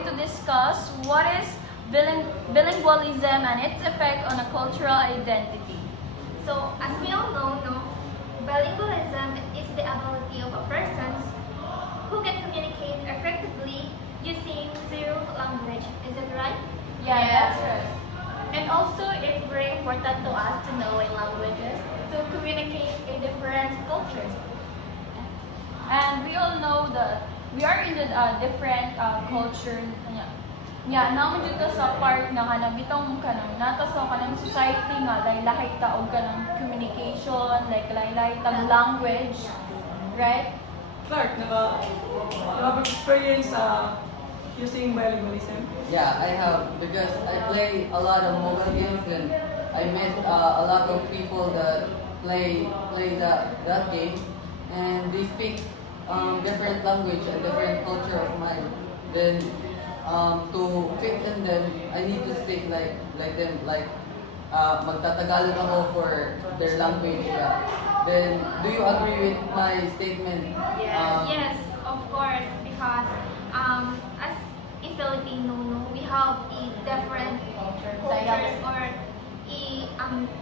going to discuss what is bilingualism and its effect on a cultural identity. So, as we all know, bilingualism is the ability of a person who can communicate effectively using zero language. Is it right? Yeah, that's right. And also, it's very important to us to know languages to communicate in different cultures. And we all know that we are in the different culture. Yeah, naman dito sa part na kanang bitong kanang nato sa kanang society nga lahi-lahi taog kanang communication, like lahi-lahi tag language, right? Clark, experience using bilingualism? Yeah, I have because I play a lot of mobile games and I met a lot of people that play that game and they speak different language and different culture of mine. Then to fit in them, I need to speak like them, like magtatagalog ako for their language. Yeah. Then, do you agree with my statement? Yes, of course, because as a Filipino, we have a different cultures or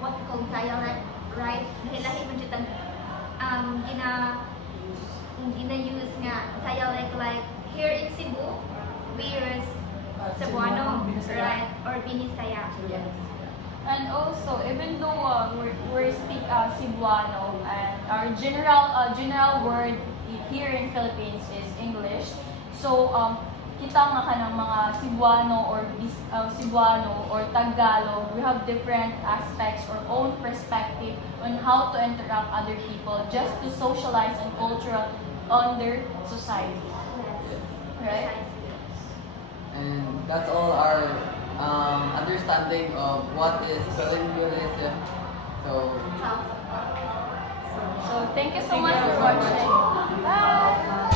what we call dialect, right? Lahi-lahi man jud ang gina-use nga dialect, like here in Cebu, we use Cebuano, right? Or Binisaya. And also, even though we speak Cebuano and our general word here in Philippines is English, so kita nga kanang mga Cebuano or Tagalog, we have different aspects or own perspective on how to interact other people just to socialize and cultural on their society, right? And that's all our understanding of what is bilingualism. So, So thank you so much for watching. Bye!